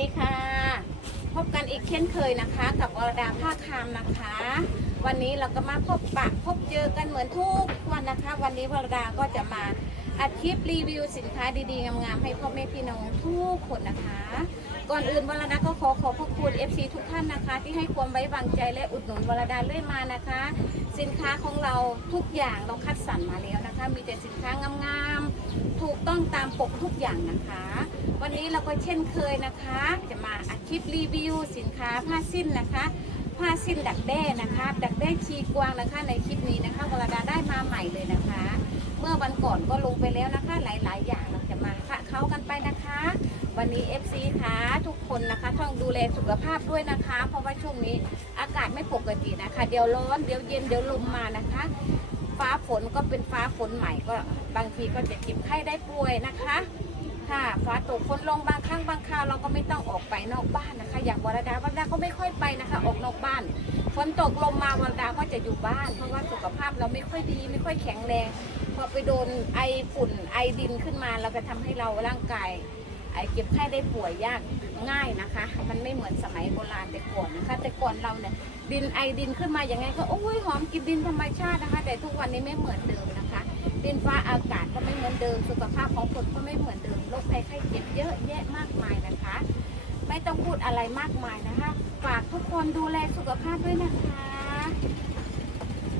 ดีค่ะ พบกันอีกเช่นเคยนะคะ กับวรดาภาคามนะคะ วันนี้เราก็มาพบปะพบเจอกันเหมือนทุกวันนะคะ วันนี้วรดาก็จะมาอัดคลิปรีวิวสินค้าดีๆ งามๆให้พ่อแม่พี่น้องทุกคนนะคะ ก่อนอื่นวรดาก็ขอขอบพระคุณ FC ทุกท่านนะคะ ที่ให้ความไว้วางใจและอุดหนุนวรดาเรื่อยมานะคะ สินค้าของเราทุกอย่างเราคัดสรรมาแล้วนะคะ มีแต่สินค้างามๆ ถูกต้องตามปกทุกอย่างนะคะ วันนี้เราก็เช่นเคยนะคะ จะมาอัดคลิปรีวิว สินค้าผ้าสิ้นนะคะ ผ้าสิ้นดักแด้นะคะ ดักแด้ชีกวางนะคะในคลิปนี้นะคะวรดาได้มาใหม่เลยนะคะ เมื่อวันก่อนก็ลงไปแล้วนะคะ หลาย ๆ อย่างเราจะมาคะเข้ากันไปนะคะ วันนี้ FC คะทุกคนนะคะต้องดูแลสุขภาพด้วยนะคะ เพราะว่าช่วงนี้อากาศไม่ปกตินะคะ เดี๋ยวร้อนเดี๋ยวเย็นเดี๋ยวลมมานะคะ ฟ้าฝนก็เป็นฟ้าฝนใหม่ก็บางทีก็จะเจ็บไข้ได้ป่วยนะคะค่ะฟ้าตกฝนลงบางครั้งบางคราวเราก็ไม่ต้องออกไปนอกบ้านนะคะ อย่างวรดาวรดาก็ไม่ค่อยไปนะคะ ออกนอกบ้านฝนตกลมมาวรดาก็จะอยู่บ้าน เพราะว่าสุขภาพเราไม่ค่อยดี ไม่ค่อยแข็งแรงพอไปโดนไอฝุ่นไอดินขึ้นมาเราก็ทำให้เราร่างกาย ไอเก็บไข้ได้ป่วยยากง่ายนะคะ มันไม่เหมือนสมัยโบราณแต่ก่อนนะคะ แต่ก่อนเราเนี่ยดินไอดินขึ้นมาอย่างไงก็โอ้ยหอมกินดินธรรมชาตินะคะ แต่ทุกวันนี้ไม่เหมือนเดิมนะคะ ดินฟ้าอากาศก็ไม่เหมือนเดิม สุขภาพของคนก็ไม่เหมือนเดิมโรคภัยไข้เจ็บเยอะแยะมากมายนะคะ ไม่ต้องพูดอะไรมากมายนะคะฝากทุกคนดูแลสุขภาพด้วยนะคะ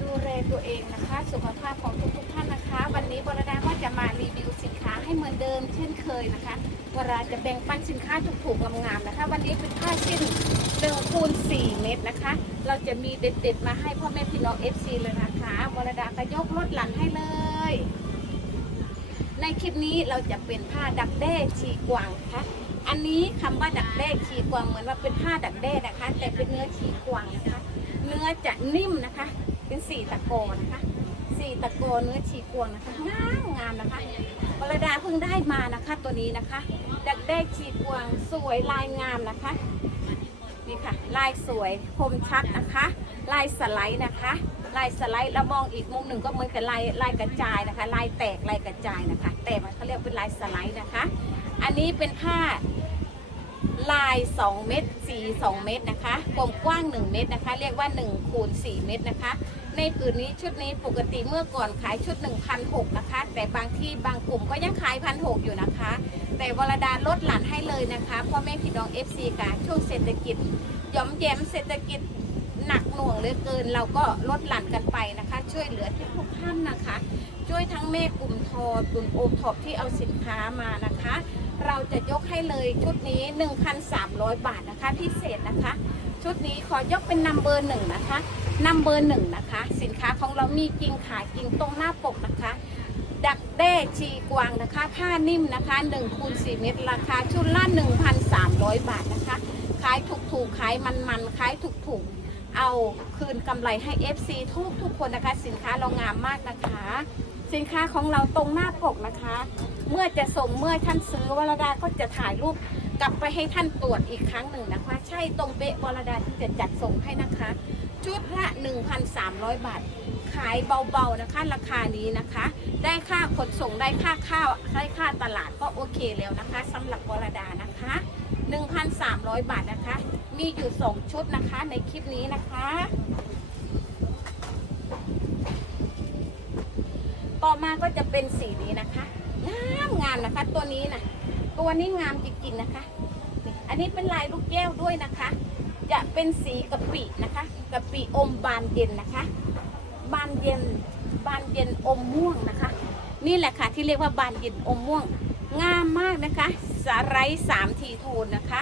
ดูแลตัวเองนะคะ สุขภาพของทุกๆท่านนะคะ วันนี้บรดาก็จะมารีวิวสิน ดิมเช่นเคยนะคะเวราจะแบ่งปันสินค้าถูกๆงามๆนะคะ วันนี้เป็นผ้าสิ้นหนึ่งคูณสี่เม็ดนะคะ เราจะมีเด็ดๆมาให้พ่อแม่พี่น้อง FC เลยนะคะวรดาก็ยกรถหลังให้เลย ในคลิปนี้เราจะเป็นผ้าดักแด้ชีกวางนะคะอันนี้คำว่าดักแด้ชีกวางเหมือนว่าเป็นผ้าดักแด้นะคะ แต่เป็นเนื้อชีกวางนะคะ เนื้อจะนิ่มนะคะ เป็นสีตะโกนะคะ สี่ตะโกเนื้อชีกวงนะคะงามงามนะคะวรดาเพิ่งได้มานะคะตัวนี้นะคะดักแด้ชีกวงสวยลายงามนะคะนี่ค่ะ ลายสวยคมชัดนะคะ ลายสไลด์นะคะ ลายสไลด์เรามองอีกมุมหนึ่งก็เหมือนกับลายลายกระจายนะคะ ลายแตกลายกระจายนะคะ แต่มันเขาเรียกเป็นลายสไลด์นะคะ อันนี้เป็นผ้า ลาย 2 เม็ดสี 2 เม็ดนะคะความกว้าง 1 เม็ดนะคะ เรียกว่า1คูณ4เม็ดนะคะ ในผืนนี้ชุดนี้ปกติเมื่อก่อนขายชุด 1,600นะคะ แต่บางที่บางกลุ่มก็ยังขายพันหอยู่นะคะ แต่วรดาลดหลั่นให้เลยนะคะพ่อแม่พี่น้อง FC ค่ะช่วงเศรษฐกิจย่อมแยมเศรษฐกิจหนักหน่วงเหลือเกิน เราก็ลดหลั่นกันไปนะคะ ช่วยเหลือทุกท่านนะคะ ช่วยทั้งแม่กลุ่มทอกลุ่มโอท็อปที่เอาสินค้ามานะคะ จะยกให้เลยชุดนี้ 1,300 บาทนะคะพิเศษนะคะ ชุดนี้ขอยกเป็นนัมเบอร์หนึ่งนะคะนัมเบอร์หนึ่งนะคะ สินค้าของเรามีจริงขายจริงตรงหน้าปกนะคะ ดักแด้ชีกวางนะคะ ผ้านิ่มนะคะ1คูณ4เมตรราคาชุดละ 1,300 บาทนะคะขายถูกๆขายมันๆขายถูกๆเอาคืนกำไรให้ FC ทุกทุกคนนะคะ สินค้าเรางามมากนะคะ สินค้าของเราตรงหน้าปกนะคะ เมื่อจะส่งเมื่อท่านซื้อวรดาก็จะถ่ายรูปกลับไปให้ท่านตรวจอีกครั้งหนึ่งนะคะ ใช่ตรงเป๊ะวรดาที่จะจัดส่งให้นะคะ ชุดละ 1,300 บาท ขายเบาๆนะคะ ราคานี้นะคะ ได้ค่าขนส่งได้ค่าข้าวได้ค่าตลาดก็โอเคแล้วนะคะสำหรับวรดานะคะ 1,300 บาทนะคะ มีอยู่ 2 ชุดนะคะในคลิปนี้นะคะ ต่อมา ก็จะเป็นสีนี้นะคะงามงามนะคะ ตัวนี้นะตัวนี้งามจริงๆนะคะนี่อันนี้เป็นลายลูกแก้วด้วยนะคะ จะเป็นสีกะปินะคะกะปิอมบานเย็นนะคะ บานเย็น บานเย็นอมม่วงนะคะ นี่แหละค่ะที่เรียกว่าบานเย็นอมม่วง งามมากนะคะสไลด์สามทีโทนนะคะ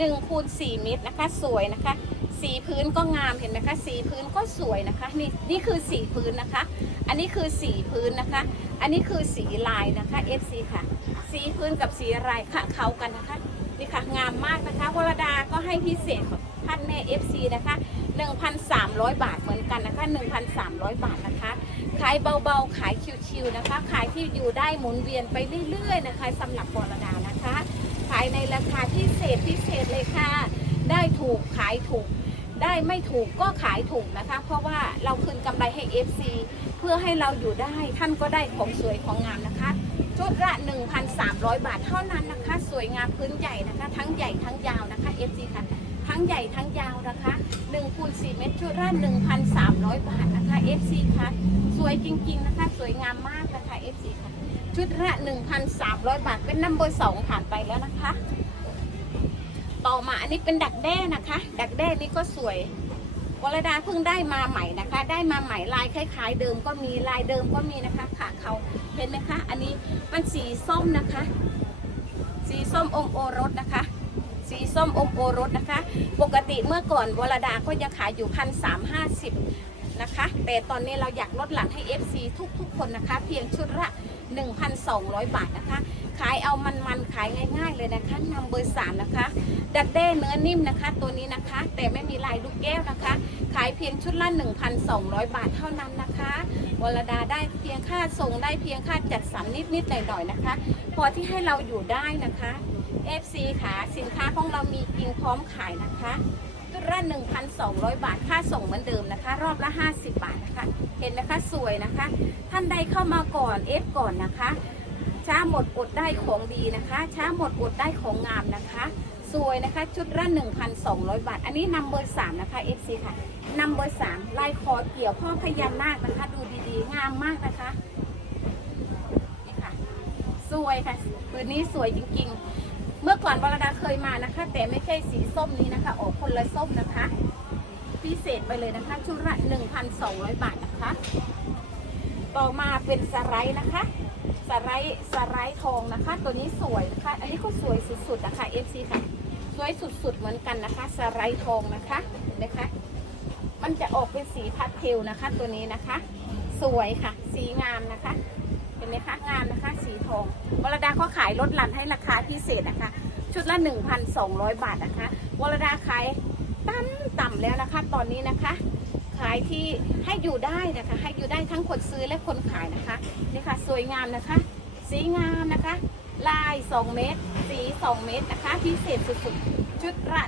หนึ่งคูณสี่เมตรนะคะ สวยนะคะ สีพื้นก็งามเห็นไหมคะ สีพื้นก็สวยนะคะ นี่นี่คือสีพื้นนะคะ อันนี้คือสีพื้นนะคะ อันนี้คือสีลายนะคะ FC ค่ะ สีพื้นกับสีลายค่ะเข้ากันนะคะนี่ค่ะงามมากนะคะวรดาก็ให้พิเศษของท่านแม่ FC นะคะ 1,300 บาทเหมือนกันนะคะ 1,300 บาทนะคะ ขายเบาๆ ขายชิวๆนะคะ ขายที่อยู่ได้หมุนเวียนไปเรื่อยๆนะคะสำหรับวรดานะคะ ขายในราคาพิเศษพิเศษเลยค่ะ ได้ถูกขายถูก ได้ไม่ถูกก็ขายถูกนะคะ เพราะว่าเราคืนกำไรให้ FC เพื่อให้เราอยู่ได้ท่านก็ได้ของสวยของงามนะคะชุดละ 1,300 บาทเท่านั้นนะคะ สวยงามพื้นใหญ่นะคะ ทั้งใหญ่ทั้งยาวนะคะ FC ค่ะ ทั้งใหญ่ทั้งยาวนะคะ1คูณ4เมตรชุดละ1,300 บาทนะคะ FC ค่ะสวยจริงๆนะคะสวยงามมากนะคะ FC ค่ะชุดละ1,300 บาทเป็นนัมเบอร์สองผ่านไปแล้วนะคะ ต่อมาอันนี้เป็นดักแด้นะคะ ดักแด้นี่ก็สวยวรดาเพิ่งได้มาใหม่นะคะ ได้มาใหม่ลายคล้ายๆ เดิมก็มีลายเดิมก็มีนะคะขาเขาเห็นไหมคะ อันนี้มันสีส้มนะคะ สีส้มอมโอรสนะคะ สีส้มอมโอรสนะคะ ปกติเมื่อก่อนวรดาก็จะขายอยู่พันสามห้าสิบนะคะ แต่ตอนนี้เราอยากลดหลั่นให้ FC ทุกๆคนนะคะ เพียงชุดละ 1,200 บาทนะคะ ขายเอามันๆขายง่ายๆเลยนะคะนำเบอร์สามนะคะ ดักแด้เนื้อนิ่มนะคะ ตัวนี้นะคะ แต่ไม่มีลายลูกแก้วนะคะ ขายเพียงชุดละ 1,200 บาทเท่านั้นนะคะวรดาได้เพียงค่าส่งได้เพียงค่าจัดสรรนิดๆหน่อยๆนะคะ พอที่ให้เราอยู่ได้นะคะ FC ค่ะสินค้าของเรามีจริงพร้อมขายนะคะ ชุดละ1,200 บาท ค่าส่งเหมือนเดิมนะคะ รอบละ 50 บาทนะคะ เห็นนะคะสวยนะคะ ท่านใดเข้ามาก่อนเอฟก่อนนะคะ ช้าหมดอดได้ของดีนะคะ ช้าหมดอดได้ของงามนะคะสวยนะคะชุดละ1,200 บาท อันนี้นัมเบอร์สามนะคะ FC ค่ะนัมเบอร์สามลายคอเกี่ยวพ่อพญานาคนะคะ ดูดีๆ งามมากนะคะนี่ค่ะ สวยค่ะ ปืนนี้สวยจริงๆ เมื่อก่อนวรดาเคยมานะคะ แต่ไม่ใช่สีส้มนี้นะคะ ออกคนละส้มนะคะ พิเศษไปเลยนะคะ ชุดละ1,200 บาทนะคะ ต่อมาเป็นสไลด์นะคะสไลด์สไลด์ทองนะคะ ตัวนี้สวยนะคะ อันนี้ก็สวยสุดๆนะคะ FC ค่ะสวยสุดๆเหมือนกันนะคะสไลด์ทองนะคะเห็นไหมคะมันจะออกเป็นสีพาสเทลนะคะ ตัวนี้นะคะ สวยค่ะ สีงามนะคะ เห็นไหมคะงามนะคะสีทองวรดาก็ขายลดหลั่นให้ราคาพิเศษนะคะ ชุดละ 1,200 บาทนะคะวรดาขายต่ำต่ำแล้วนะคะ ตอนนี้นะคะ ขายที่ให้อยู่ได้นะคะ ให้อยู่ได้ทั้งคนซื้อและคนขายนะคะนี่ค่ะสวยงามนะคะ สีงามนะคะ ลาย 2 เมตร สี 2 เมตรนะคะ พิเศษสุดๆ ชุดละ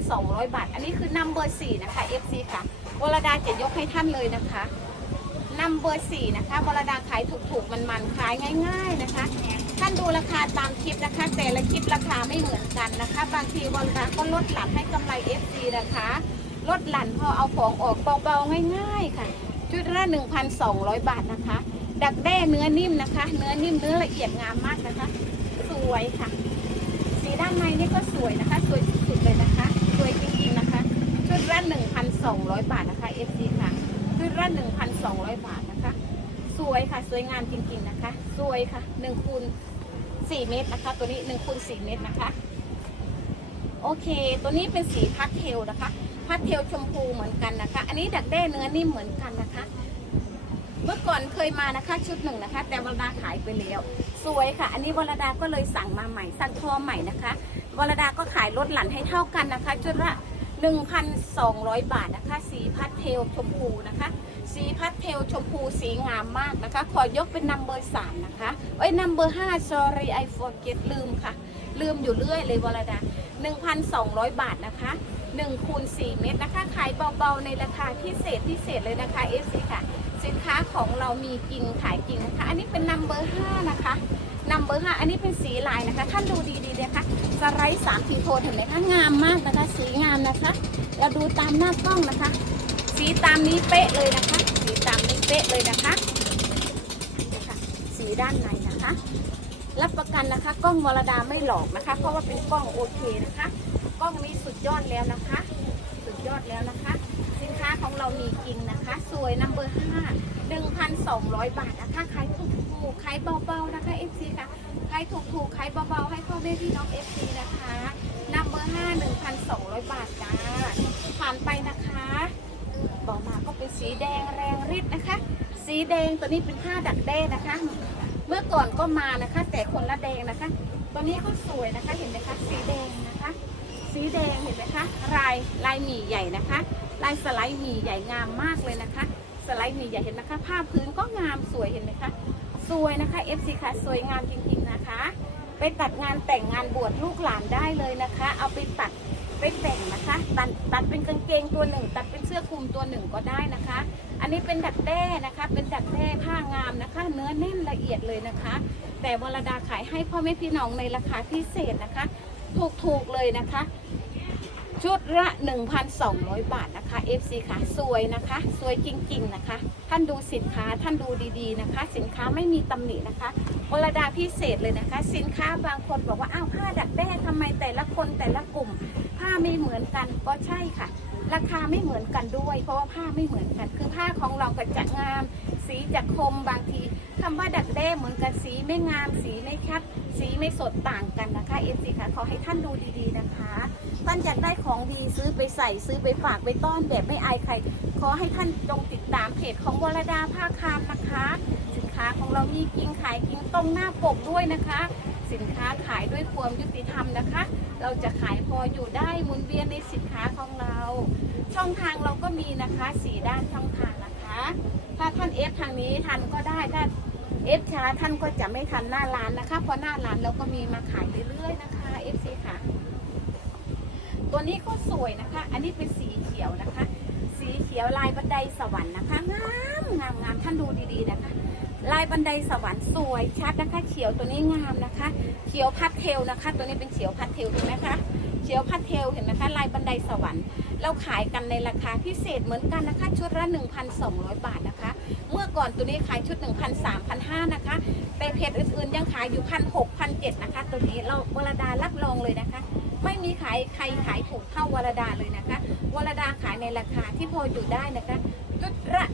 1,200 บาท อันนี้คือนัมเบอร์4นะคะ FC ค่ะวรดาจะยกให้ท่านเลยนะคะ นัมเบอร์4นะคะวรดาขายถูกๆมันๆขายง่าย ๆนะคะ ท่านดูราคาตามคลิปนะคะ แต่ละคลิปราคาไม่เหมือนกันนะคะ บางทีวรดาก็ลดหลั่นให้กำไร FC นะคะลดหลั่นพอเอาของออกเบาๆง่าย ๆ ค่ะ ชุดละ 1,200 บาทนะคะ ดักแด้เนื้อนิ่มนะคะ เนื้อนิ่มเนื้อละเอียดงามมากนะคะ สวยค่ะ สีด้านในนี่ก็สวยนะคะ สวยสุดๆเลยนะคะ สวยจริงๆนะคะ ชุดละ 1,200 บาทนะคะ FC ค่ะ ชุดละ1,200 บาทนะคะ สวยค่ะสวยงามจริงๆนะคะ สวยค่ะ1คูณ4เมตรนะคะ ตัวนี้1คูณ4เมตรนะคะ โอเค ตัวนี้เป็นสีพาสเทลนะคะพาสเทลชมพูเหมือนกันนะคะ อันนี้ดักแด้เนื้อนิ่มเหมือนกันนะคะ เมื่อก่อนเคยมานะคะชุดหนึ่งนะคะ แต่วรดาขายไปแล้ว สวยค่ะ อันนี้วรดาก็เลยสั่งมาใหม่สั่งทอใหม่นะคะวรดาก็ขายลดหลั่นให้เท่ากันนะคะ ชุดละ 1,200 บาทนะคะ สีพัดเทลชมพูนะคะ สีพัดเทลชมพูสีงามมากนะคะ ขอยกเป็นนัมเบอร์สามนะคะเอ้ยนัมเบอร์ห้า sorry I forget ลืมค่ะ ลืมอยู่เรื่อยเลยวรดา1,200 บาทนะคะ1คูณ4เมตรนะคะ ขายเบาๆในราคาพิเศษพิเศษเลยนะคะ FC ค่ะ สินค้าของเรามีจริงขายจริงนะคะ อันนี้เป็นนัมเบอร์5นะคะ นัมเบอร์5อันนี้เป็นสีลายนะคะท่านดูดีๆเลยค่ะสไลด์สามทีโทนเห็นไหมคะงามมากนะคะสีงามนะคะ เราดูตามหน้ากล้องนะคะ สีตามนี้เป๊ะเลยนะคะ สีตามนี้เป๊ะเลยนะคะนี่ค่ะสีด้านในนะคะ รับประกันนะคะ กล้องมรดาไม่หลอกนะคะ เพราะว่าเป็นกล้องโอเคนะคะ กล้องนี้สุดยอดแล้วนะคะ สุดยอดแล้วนะคะ สินค้าของเรามีจริงนะคะ สวยนัมเบอร์ห้า หนึ่งพันสองร้อยบาทนะคะขายถูกๆขายเบาๆนะคะ FC ค่ะขายถูกๆขายเบาๆให้พ่อแม่พี่น้อง FC นะคะนัมเบอร์ห้าหนึ่งพันสองร้อยบาทจ้าผ่านไปนะคะต่อมาก็เป็นสีแดงแรงฤทธิ์นะคะ สีแดงตัวนี้เป็นผ้าดักแด้นะคะ เมื่อก่อนก็มานะคะ แต่คนละแดงนะคะ ตัวนี้ก็สวยนะคะเห็นไหมคะสีแดงนะคะ สีแดงเห็นไหมคะลายลายหมี่ใหญ่นะคะ ลายสไลด์หมี่ใหญ่งามมากเลยนะคะ สไลด์หมี่ใหญ่เห็นนะคะผ้าพื้นก็งามสวยเห็นไหมคะ สวยนะคะ FC ค่ะสวยงามจริงๆนะคะ ไปตัดงานแต่งงานบวชลูกหลานได้เลยนะคะ เอาไปตัดไปแต่งนะคะตัดตัดเป็นกางเกงตัวหนึ่ง ตัดเป็นเสื้อคลุมตัวหนึ่งก็ได้นะคะ อันนี้เป็นดักแด้นะคะ เป็นดักแด้ผ้างามนะคะ เนื้อแน่นละเอียดเลยนะคะ แต่วรดาขายให้พ่อแม่พี่น้องในราคาพิเศษนะคะ ถูกๆเลยนะคะ ชุดละ 1,200 บาทนะคะ FC ค่ะ สวยนะคะ สวยจริงๆนะคะ ท่านดูสินค้าท่านดูดีๆนะคะ สินค้าไม่มีตำหนินะคะวรดาพิเศษเลยนะคะ สินค้าบางคนบอกว่าอ้าวผ้าดักแด้ทำไมแต่ละคนแต่ละกลุ่ม ผ้าไม่เหมือนกันก็ใช่ค่ะ ราคาไม่เหมือนกันด้วย เพราะว่าผ้าไม่เหมือนกัน คือผ้าของเราก็จะงาม สีจะคมบางทีคำว่าดักแด้เหมือนกันสีไม่งาม สีไม่ชัด สีไม่สดต่างกันนะคะเอฟซีค่ะขอให้ท่านดูดีๆนะคะ ท่านอยากได้ของดีซื้อไปใส่ซื้อไปฝากไปต้อนแบบไม่อายใคร ขอให้ท่านจงติดตามเพจของวรดาผ้าคามนะคะ สินค้าของเรามีจริงขายจริงตรงหน้าปกด้วยนะคะ สินค้าขายด้วยความยุติธรรมนะคะ เราจะขายพออยู่ได้หมุนเวียนในสินค้าของเรา ช่องทางเราก็มีนะคะสี่ด้านช่องทางนะคะ ถ้าท่านเอฟทางนี้ทันก็ได้ถ้าเอฟช้าท่านก็จะไม่ทันหน้าร้านนะคะเพราะหน้าร้านเราก็มีมาขายเรื่อยๆนะคะเอฟซีค่ะ ตัวนี้ก็สวยนะคะ อันนี้เป็นสีเขียวนะคะ สีเขียวลายบันไดสวรรค์นะคะงามงามงามท่านดูดีๆนะคะ ลายบันไดสวรรค์สวยชัดนะคะ เขียวตัวนี้งามนะคะ เขียวพัดเทลนะคะ ตัวนี้เป็นเขียวพัดเทลเห็นไหมคะเขียวพัดเทลเห็นไหมคะลายบันไดสวรรค์ เราขายกันในราคาพิเศษเหมือนกันนะคะ ชุดละ 1,200 บาทนะคะ เมื่อก่อนตัวนี้ขายชุด 1,300นะคะแต่เพจอื่นๆยังขายอยู่1,600 1,700นะคะ ตัวนี้เราวรดารับรองเลยนะคะ ไม่มีขายใครขายถูกเท่าวรดาเลยนะคะวรดาขายในราคาที่พออยู่ได้นะคะชุดละ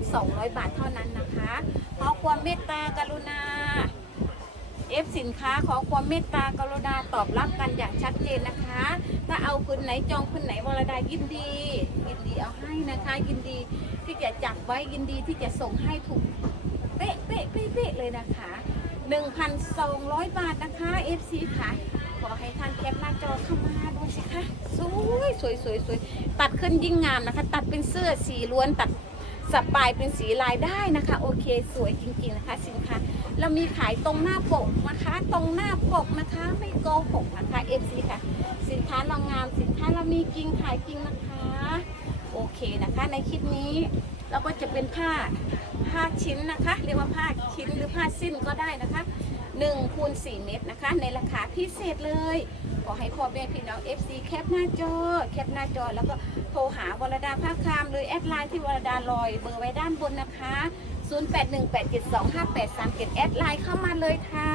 1,200 บาทเท่านั้นนะคะขอความเมตตากรุณา เอฟสินค้าขอความเมตตากรุณาตอบรับกันอย่างชัดเจนนะคะ ถ้าเอาพื้นไหนจองพื้นไหนวรดายินดี ยินดีเอาให้นะคะ ยินดีที่จะจับไว้ยินดีที่จะส่งให้ถูกเป๊ะเป๊ะเป๊ะเป๊ะเลยนะคะ1,200 บาทนะคะ FC ค่ะ ขอให้ท่านแคปหน้าจอเข้ามาดูสิคะสวยสวยสวยสวยตัดขึ้นยิ่งงามนะคะ ตัดเป็นเสื้อสีล้วนตัดสปายเป็นสีลายได้นะคะ โอเค สวยจริงๆนะคะสินค้า เรามีขายตรงหน้าปกนะคะ ตรงหน้าปกนะคะ ไม่โกหกนะคะ FC ค่ะ สินค้าเรางามสินค้าเรามีจริงขายจริงนะคะ โอเคนะคะ ในคลิปนี้เราก็จะเป็นผ้าผ้าชิ้นนะคะ เรียกว่าผ้าชิ้นหรือผ้าสิ้นก็ได้นะคะ1คูณ4เมตรนะคะ ในราคาพิเศษเลยขอให้พ่อแม่พี่น้อง FC แคปหน้าจอ แคปหน้าจอแล้วก็โทรหาวรดาภาคคามหรือแอดไลน์ที่วรดาลอยเบอร์ไว้ด้านบนนะคะ 0818725837แอดไลน์เข้ามาเลยค่ะ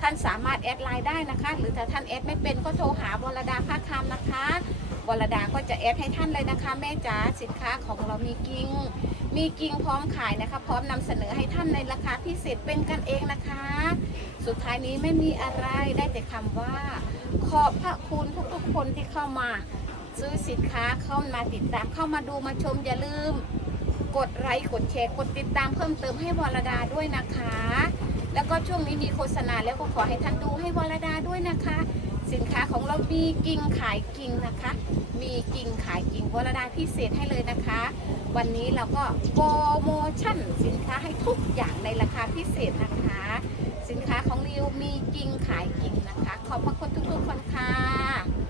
ท่านสามารถแอดไลน์ได้นะคะ หรือถ้าท่านแอดไม่เป็นก็โทรหาวรดาภาคคามนะคะวรดาก็จะแอดให้ท่านเลยนะคะ แม่จ๋าสินค้าของเรามีกิ่งมีกิ่งพร้อมขายนะคะ พร้อมนำเสนอให้ท่านในราคาพิเศษเป็นกันเองนะคะ สุดท้ายนี้ไม่มีอะไรได้แต่คำว่า ขอบพระคุณทุกๆคนที่เข้ามา ซื้อสินค้าเข้ามาติดตามเข้ามาดูมาชมอย่าลืม กดไลค์กดแชร์กดติดตามเพิ่มเติมให้วรดาด้วยนะคะ แล้วก็ช่วงนี้มีโฆษณาแล้วก็ขอให้ท่านดูให้วรดาด้วยนะคะ สินค้าของเรามีกิ่งขายกิ่งนะคะ มีกิ่งขายกิ่งวรดาพิเศษให้เลยนะคะ วันนี้เราก็โปรโมชั่นสินค้าให้ทุกอย่างในราคาพิเศษนะคะ สินค้าของริวมีกิ่งขายกิ่งนะคะ ขอบพระคุณทุกๆคนค่ะ